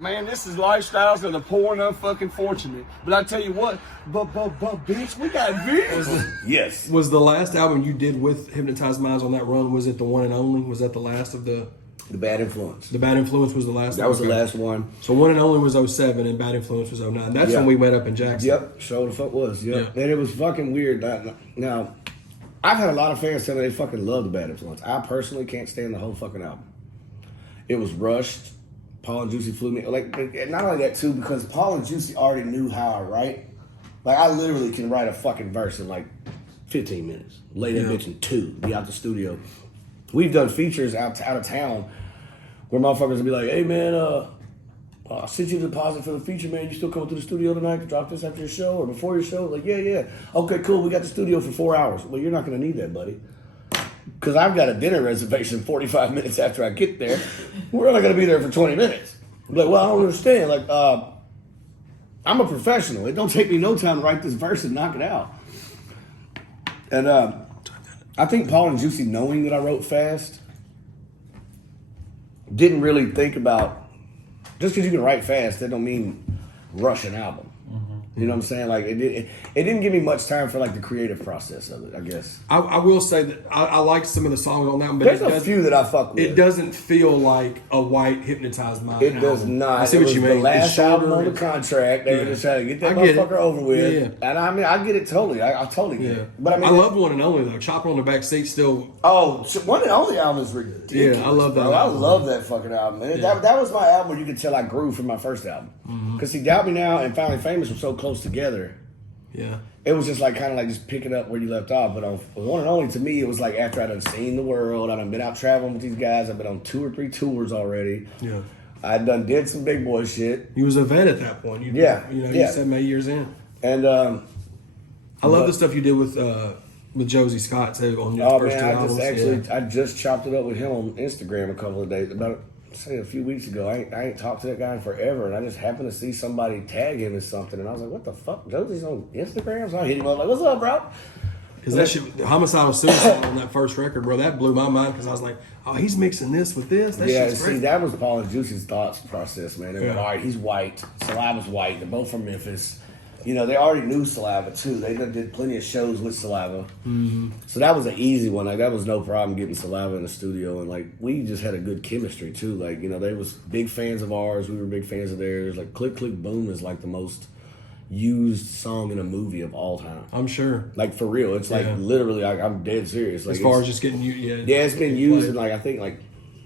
Man, this is lifestyles of the poor and unfucking fortunate. But I tell you what, but bitch, we got views. Yes. Was the last album you did with Hypnotized Minds on that run, was it the one and only? Was that the last of the... The Bad Influence. The Bad Influence was the last That was the last one. So one and only was 07 and Bad Influence was 09. That's when we met up in Jackson. Yep, sure the fuck was. Yep. And it was fucking weird. Now, I've had a lot of fans tell me they fucking love the Bad Influence. I personally can't stand the whole fucking album. It was rushed. Paul and Juicy flew me. Like, not only that too, because Paul and Juicy already knew how I write. Like, I literally can write a fucking verse in like 15 minutes. Lay that bitch in 2. Be out the studio. We've done features out of town where motherfuckers will be like, hey man, I sent you a deposit for the feature, man. You still coming to the studio tonight to drop this after your show or before your show? Like, yeah. Okay, cool. We got the studio for 4 hours. Well, you're not going to need that, buddy. Because I've got a dinner reservation 45 minutes after I get there. We're only going to be there for 20 minutes. I'm like, well, I don't understand. Like, I'm a professional. It don't take me no time to write this verse and knock it out. And I think Paul and Juicy, knowing that I wrote fast, didn't really think about, just because you can write fast, that don't mean rush an album. You know what I'm saying? Like, it didn't give me much time for like the creative process of it, I guess. I will say that I like some of the songs on that one, but there's a few that I fuck with. It doesn't feel like a White Hypnotized Mind. It does not. I see what you mean. The last album on the contract, they were just trying to get that motherfucker over with. Yeah. And I mean, I get it totally. I totally get it. But I mean, I love One and Only though. Chopper on the Back Seat still. Oh, One and Only album is ridiculous. Yeah, I love that. Bro. I love that fucking album. And that was my album where you could tell I grew from my first album. Because see, Doubt Me Now and Finally Famous were so close together. Yeah. It was just like kind of like just picking up where you left off. But on One and Only, to me, it was like after I done seen the world, I done been out traveling with these guys. I've been on 2 or 3 tours already. Yeah. I did some big boy shit. You was a vet at that point. You said 8 years in. And I love the stuff you did with Josie Scott too on your first 2 albums. I just chopped it up with him on Instagram a couple of days, a few weeks ago. I ain't talked to that guy in forever, and I just happened to see somebody tag him in something, and I was like, what the fuck? Josie's on Instagram? So I hit him up like, what's up, bro? Because that shit, Homicidal Suicide on that first record, bro, that blew my mind because I was like, oh, he's mixing this with this? That shit's great. That was Paul and Juicy's thoughts process, man. They were like, all right, he's white, Saliva's white, they're both from Memphis. You know, they already knew Saliva too. They did plenty of shows with Saliva. So that was an easy one. Like, that was no problem getting Saliva in the studio. And like, we just had a good chemistry too. Like, you know, they was big fans of ours. We were big fans of theirs. Like, Click Click Boom is like the most used song in a movie of all time. I'm sure. Like, for real. It's like literally, like, I'm dead serious. Like, as far as just getting you, yeah, it's been used in like, I think like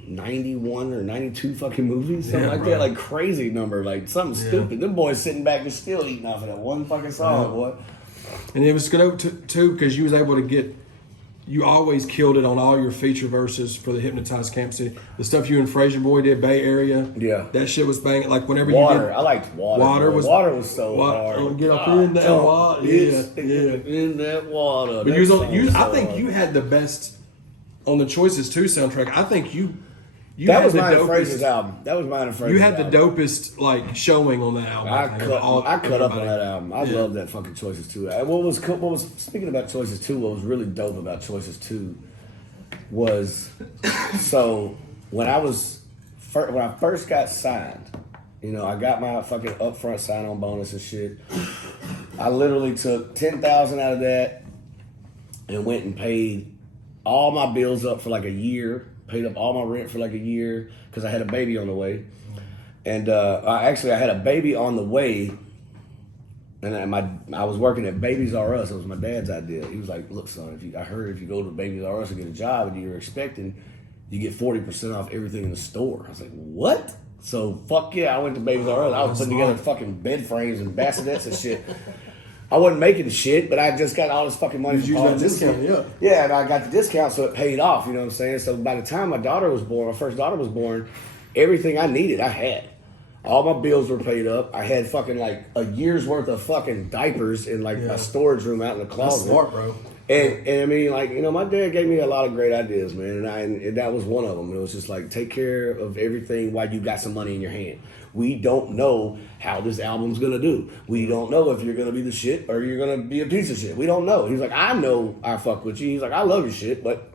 91 or 92 fucking movies, something like that, like crazy number, like something stupid. Them boys sitting back and still eating off of that one fucking song, boy. And it was good too because you was able to get. You always killed it on all your feature verses for the Hypnotized Camp City. The stuff you and Fraser Boy did, Bay Area. Yeah, that shit was banging. Like whenever Water, you did, I liked Water. Water was so hard. Get up in that water, in that water. But I think you had the best on the Choices 2 soundtrack. I think you that was mine and Fraser's album. That was mine and Fraser's album. You had the dopest like showing on that album. I cut up on that album. I love that fucking Choices 2. What was speaking about Choices 2, what was really dope about Choices 2 was so when I first got signed, you know, I got my fucking upfront sign-on bonus and shit. I literally took $10,000 out of that and went and paid all my bills up for like a year. Paid up all my rent for like a year because I had a baby on the way. And I had a baby on the way. And I was working at Babies R Us. It was my dad's idea. He was like, look, son, I heard if you go to Babies R Us and get a job and you're expecting, you get 40% off everything in the store. I was like, what? So, fuck yeah, I went to Babies R Us. I was putting together fucking bed frames and bassinets and shit. I wasn't making shit, but I just got all this fucking money from all discount. Yeah, and I got the discount, so it paid off, you know what I'm saying? So by the time my first daughter was born, everything I needed, I had. All my bills were paid up. I had fucking like a year's worth of fucking diapers in like a storage room out in the closet. That's smart, bro. And I mean, like, you know, my dad gave me a lot of great ideas, man, and that was one of them. It was just like, take care of everything while you got some money in your hand. We don't know how this album's gonna do. We don't know if you're gonna be the shit or you're gonna be a piece of shit. We don't know. He's like, I know I fuck with you. He's like, I love your shit, but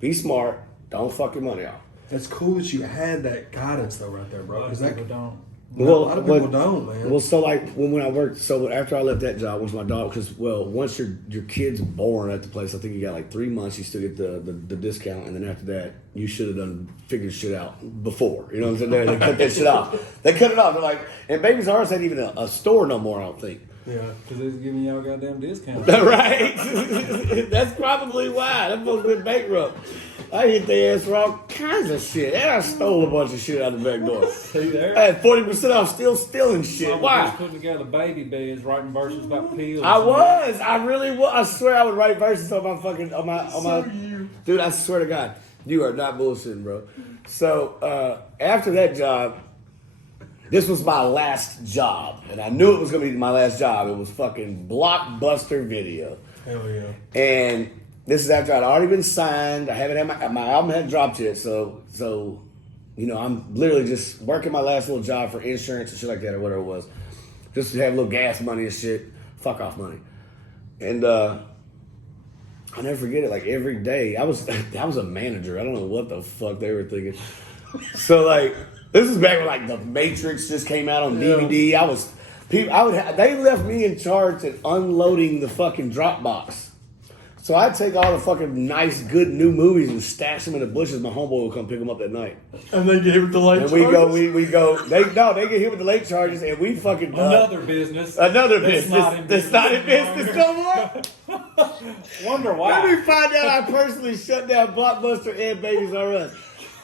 be smart. Don't fuck your money off. That's cool that you had that guidance though, right there, bro. Because people don't. A lot of people don't, man. Well, so like when I worked, so after I left that job, once my dog, because once your kid's born at the place, I think you got like 3 months, you still get the discount, and then after that, you should have figured shit out before. You know what I'm saying? They cut that shit off. They cut it off. They're like, and Babies R Us ain't even a store no more, I don't think. Yeah, because they're giving y'all goddamn discounts. Right? That's probably why. That folks been bankrupt. I hit their ass for all kinds of shit. And I stole a bunch of shit out the back door. See there? I had 40% off, still stealing shit. Someone Why? was putting together baby beds, writing verses about pills. I really was. I swear I would write verses on my fucking Dude, I swear to God, you are not bullshitting, bro. So after that job, this was my last job, and I knew it was gonna be my last job. It was fucking Blockbuster Video. Hell yeah. And this is after I'd already been signed. I haven't had my album hadn't dropped yet, so you know, I'm literally just working my last little job for insurance and shit like that or whatever it was, just to have a little gas money and shit, fuck off money. And I'll never forget it. Like every day, I was a manager. I don't know what the fuck they were thinking. So like, this is back when like The Matrix just came out on DVD. They left me in charge of unloading the fucking Dropbox. So I'd take all the fucking nice, good new movies and stash them in the bushes. My homeboy would come pick them up that night. And they get hit with the late charges? They get hit with the late charges, and we fucking... Another business that's not in business no more. Wonder why. Let me find out I personally shut down Blockbuster and Babies R Us.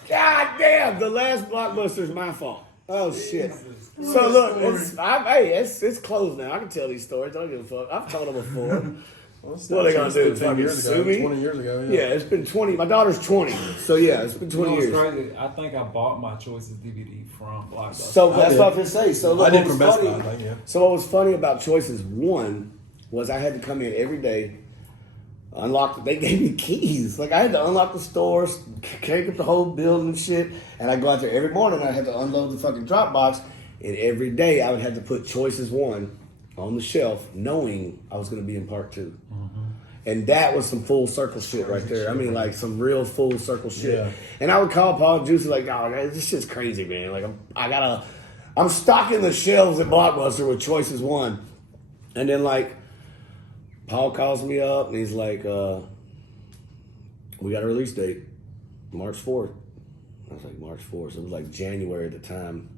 God damn, the last Blockbuster is my fault. Oh, shit. So look, it's closed now. I can tell these stories. I don't give a fuck. I've told them before. Well, what are they gonna do? Fucking sue me? 20 years ago, yeah. It's been 20. My daughter's 20, so yeah, it's been 20 years. Crazy. I think I bought my Choices DVD from Blockbuster. So that's what I was gonna say. So look, I did from Best Buy. So what was funny about Choices 1 was I had to come in every day, unlock. They gave me keys. Like I had to unlock the stores, crank up the whole building and shit, and I go out there every morning. I had to unload the fucking Dropbox, and every day I would have to put Choices 1 on the shelf, knowing I was going to be in part 2. Mm-hmm. And that was some full circle shit right there. I mean, like some real full circle shit. Yeah. And I would call Paul Juicy like, "Oh, this shit's crazy, man. Like, I'm stocking the shelves at Blockbuster with Choices 1." And then like, Paul calls me up and he's like, "We got a release date, March 4th." I was like, March 4th. So it was like January at the time.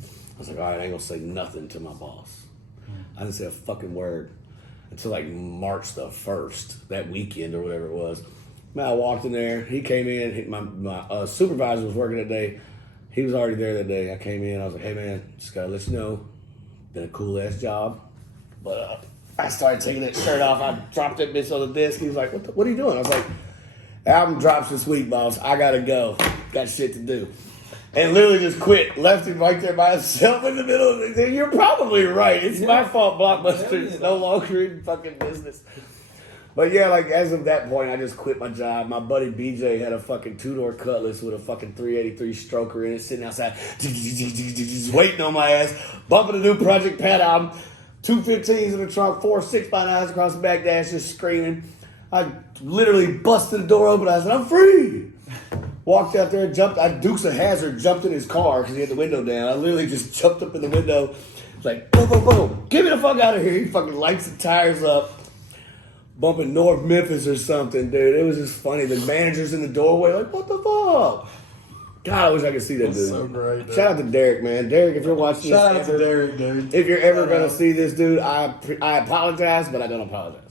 I was like, all right, I ain't gonna say nothing to my boss. I didn't say a fucking word until like March the 1st, that weekend or whatever it was. Man, I walked in there. He came in. My supervisor was working that day. He was already there that day. I came in. I was like, "Hey, man, just gotta let you know, been a cool ass job." But I started taking that shirt off. I dropped that bitch on the desk. He was like, "What are you doing?" I was like, "Album drops this week, boss. I gotta go. Got shit to do." And literally just quit, left him right there by himself in the middle of it. You're probably right. It's my fault Blockbuster is no longer in fucking business. But yeah, like as of that point, I just quit my job. My buddy BJ had a fucking 2-door Cutlass with a fucking 383 stroker in it, sitting outside, just waiting on my ass, bumping a new Project Pat album, 215s in the trunk, 4 6x9s across the back dash, just screaming. I literally busted the door open. I said, "I'm free." Walked out there, jumped. Dukes of Hazzard jumped in his car because he had the window down. I literally just jumped up in the window, like, boom, boom, boom. Get me the fuck out of here. He fucking lights the tires up, bumping North Memphis or something, dude. It was just funny. The manager's in the doorway, like, what the fuck? God, I wish I could see that dude. So great, dude. Shout out to Derek, man. Derek, if you're watching Shout out to Derek, dude. If you're ever going to see this dude, I apologize, but I don't apologize.